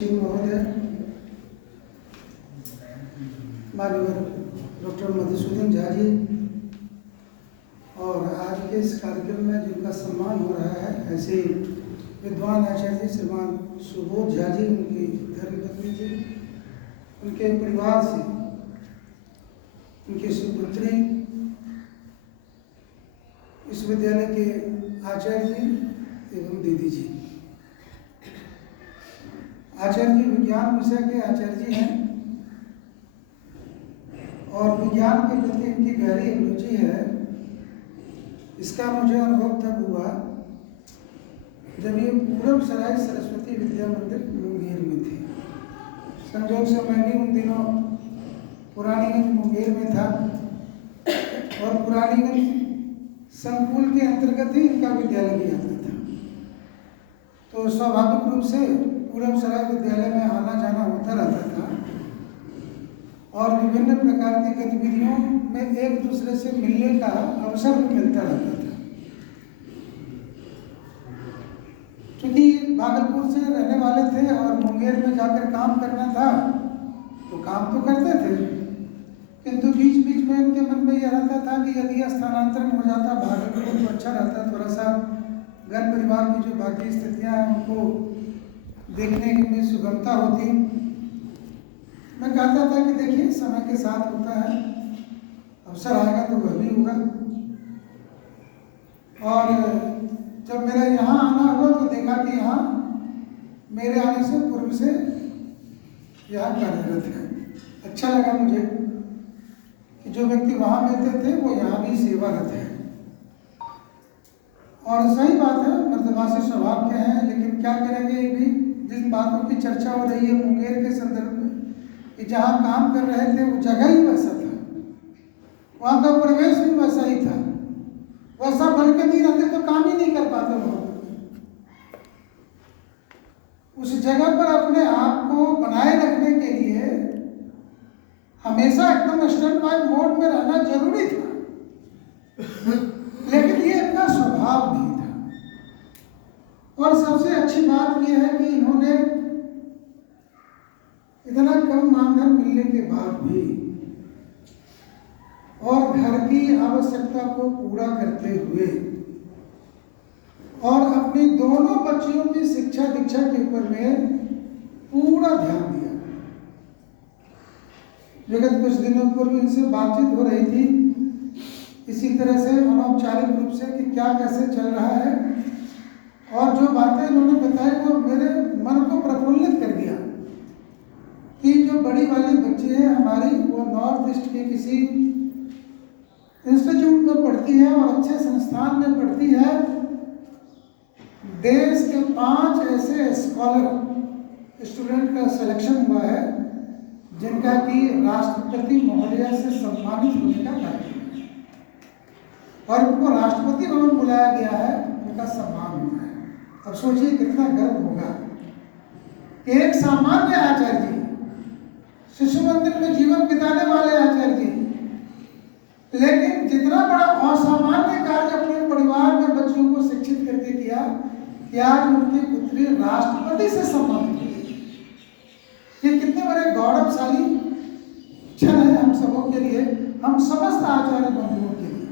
महोदय, माननीय डॉक्टर मधुसूदन झा जी और आज के इस कार्यक्रम में जिनका सम्मान हो रहा है ऐसे विद्वान आचार्य श्रीमान सुबोध झा जी, उनकी धर्मपत्नी जी, उनके परिवार से उनकी सुपुत्री, विश्वविद्यालय के आचार्य जी एवं दीदी जी। आचार्य जी विज्ञान विषय के आचार्य जी हैं और विज्ञान के प्रति इनकी गहरी रुचि है। इसका मुझे अनुभव तब हुआ जब ये पूरब सराय सरस्वती विद्या मंदिर मुंगेर में थे। संजोग से मैं भी उन दिनों पुरानीगंज मुंगेर में था और पुरानीगंज संकुल के अंतर्गत ही इनका विद्यालय भी आता था, तो स्वाभाविक रूप से पूरब सराय विद्यालय में आना जाना होता रहता था और विभिन्न प्रकार की गतिविधियों में एक दूसरे से मिलने का अवसर भी मिलता रहता था। क्योंकि भागलपुर से रहने वाले थे और मुंगेर में जाकर काम करना था तो काम तो करते थे, किंतु बीच बीच में इनके मन में यह रहता था कि यदि स्थानांतरण हो जाता भागलपुर तो अच्छा रहता, थोड़ा सा घर परिवार की जो बाकी स्थितियाँ हैं उनको देखने में सुगमता होती। मैं कहता था कि देखिए समय के साथ होता है, अवसर आएगा तो वह भी होगा। और जब मेरा यहाँ आना हुआ तो देखा कि यहाँ मेरे आने से पूर्व से यहाँ कार्यरत है। अच्छा लगा मुझे कि जो व्यक्ति वहाँ मिलते थे वो यहाँ भी सेवारत है। और सही बात है, मर्दबा से स्वभाव के हैं, लेकिन क्या करेंगे, ये भी जिन बातों की चर्चा हो रही है मुंगेर के संदर्भ में कि जहाँ काम कर रहे थे वो जगह ही वैसा था, वहाँ का परिवेश भी वैसा ही था, वैसा बन के नहीं रहते तो काम ही नहीं कर पाते वहाँ। उस जगह पर अपने आप को बनाए रखने के लिए हमेशा एकदम स्टैंड बाय मोड में रहना जरूरी था, लेकिन ये इनका स्वभाव नहीं था। और सबसे अच्छी बात यह है कि इन्होंने इतना कम मानधन मिलने के बाद भी और घर की आवश्यकता को पूरा करते हुए और अपनी दोनों बच्चियों की शिक्षा दीक्षा के ऊपर में पूरा ध्यान दिया। विगत कुछ दिनों पूर्व इनसे बातचीत हो रही थी इसी तरह से अनौपचारिक रूप से कि क्या कैसे चल रहा है, और जो बातें इन्होंने बताई वो मेरे मन को प्रफुल्लित कर दिया कि जो बड़ी वाली बच्ची है हमारी वो नॉर्थ ईस्ट के किसी इंस्टीट्यूट में पढ़ती है और अच्छे संस्थान में पढ़ती है। देश के 5 ऐसे स्कॉलर स्टूडेंट का सिलेक्शन हुआ है जिनका कि राष्ट्रपति महोदया से सम्मानित होने का कार्यक्रम है और उनको राष्ट्रपति भवन बुलाया गया है, उनका सम्मान होना है। अब सोचिए कितना गर्व होगा कि एक सामान्य आचार्य जी, शिशु मंदिर में जीवन बिताने वाले आचार्य जी, लेकिन जितना बड़ा असामान्य कार्य अपने परिवार में बच्चों को शिक्षित करके किया कि आज उनकी पुत्री राष्ट्रपति से सम्मानित हुई। ये कितने बड़े गौरवशाली क्षण है हम सबों के लिए, हम समस्त आचार्य बंधुओं के लिए।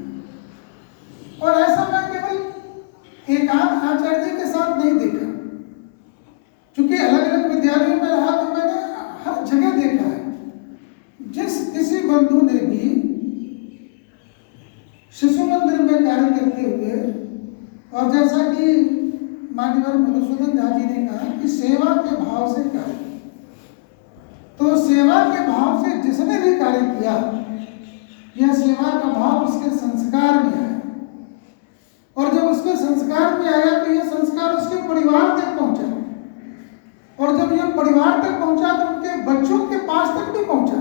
और ऐसा मैं केवल एकांत आचार्य जी के साथ नहीं देखा, क्योंकि अलग अलग विद्यालयों में रहा तो मैंने हर जगह देखा है। जिस किसी बंधु ने भी शिशु मंदिर में कार्य करते हुए, और जैसा कि माननीय मधुसूदन झा जी ने कहा कि सेवा के भाव से कार्य, तो सेवा के भाव से जिसने भी कार्य किया, यह सेवा का भाव उसके संस्कार में आया, और जब उसके संस्कार में आया तो यह संस्कार उसके परिवार तक पहुंचा, और जब यह परिवार तक पहुंचा तो उनके बच्चों के पास तक भी पहुंचा,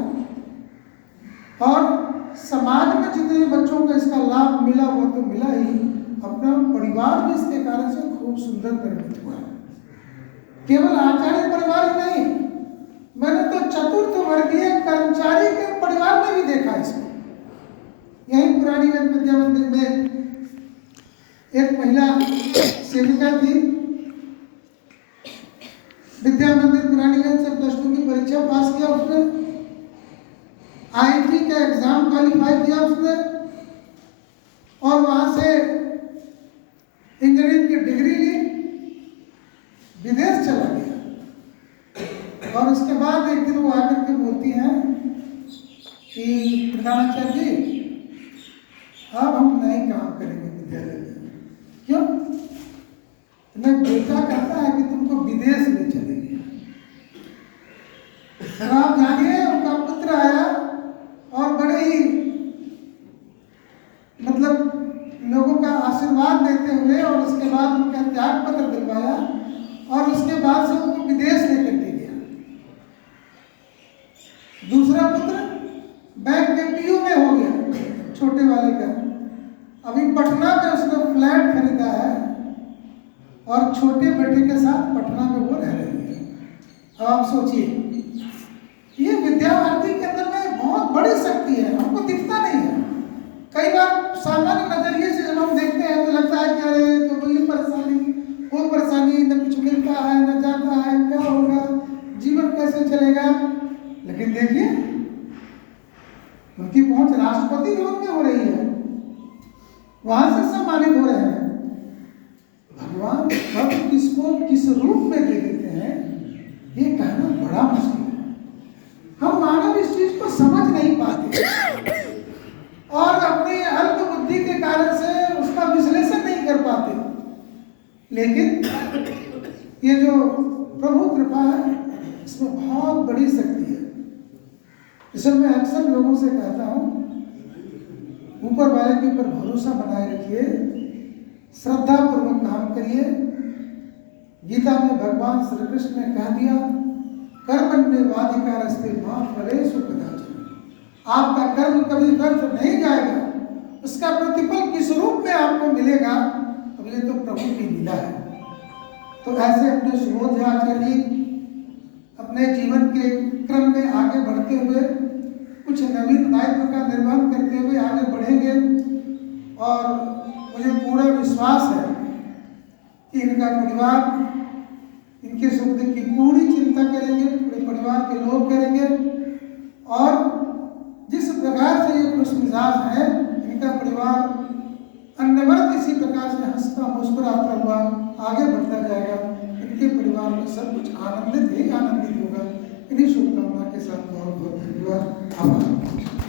और समाज में जितने बच्चों को इसका लाभ मिला वो तो मिला ही, अपना परिवार भी इसके कारण से खूब सुंदर निर्मित हुआ। केवल आचार्य परिवार ही नहीं, मैंने तो चतुर्थ वर्गीय कर्मचारी के परिवार में भी देखा इसको। यही पुरानीगंज विद्या मंदिर में एक महिला सेविका थी, विद्या मंदिर पुरानी क्वालिफाई किया उसने और वहां से इंजीनियरिंग की डिग्री ली, विदेश चला गया। और उसके बाद एक दिन वो आकर के बोलती हैं कि प्रधानाचार्य जी, अब हम नए काम करेंगे विद्यालय में। क्यों? मैं बेटा कहता है कि तुमको विदेश ले चलेंगे। तो आप जानिए, उनका पुत्र आया और बड़े ही मतलब लोगों का आशीर्वाद देते हुए और उसके बाद उनका त्याग पत्र दिलवाया और उसके बाद से उनको विदेश लेकर के गया। दूसरा पुत्र बैंक में पीयू में हो गया, छोटे वाले का। अभी पटना में उसने फ्लैट खरीदा है और छोटे बेटे के साथ पटना में वो रह रही है। अब आप सोचिए, ये विद्यार्थी के अंदर में बहुत बड़ी शक्ति है, हमको दिखता नहीं है। कई बार सामान्य नजरिए से जब हम देखते हैं तो लगता है कि अरे तो ये परेशानी वो परेशानी, न कुछ मिलता है न जाता है, क्या होगा, जीवन कैसे चलेगा। लेकिन देखिए, उनकी पहुंच राष्ट्रपति भवन में हो रही है, वहां से सम्मानित हो रहे हैं। भगवान कब किसको किस रूप में दे देते हैं, ये कहना बड़ा मुश्किल है। हम मानव इस चीज को समझ नहीं पाते और अपनी अल्प बुद्धि के कारण से उसका विश्लेषण नहीं कर पाते। लेकिन ये जो प्रभु कृपा है, इसमें बहुत बड़ी शक्ति है। इसे मैं अक्सर लोगों से कहता हूँ, ऊपर वाले के ऊपर भरोसा बनाए रखिए, श्रद्धा पूर्वक काम करिए। गीता में भगवान श्री कृष्ण ने कह दिया, कर्मण्येवाधिकारस्ते मा फलेषु कदाचन। आपका कर्म कभी व्यर्थ नहीं जाएगा, उसका प्रतिफल किस रूप में आपको मिलेगा, अब ये तो प्रभु की लीला है। तो ऐसे अपने सुबोध आचार्य अपने जीवन के क्रम में आगे बढ़ते हुए कुछ नवीन दायित्व का निर्वहन करते हुए आगे बढ़ेंगे और मुझे पूरा विश्वास है कि इनका परिवार इनके सुख दुख की पूरी चिंता करेंगे, पूरे परिवार के लोग करेंगे। और जिस प्रकार से ये खुश मिजाज है, इनका परिवार अन्यवत इसी प्रकार से हंसता मुस्कुराता हुआ आगे बढ़ता जाएगा। इनके परिवार में सब कुछ आनंदित ही आनंदित होगा। इन्हीं शुभकामना के साथ बहुत बहुत धन्यवाद। आभार।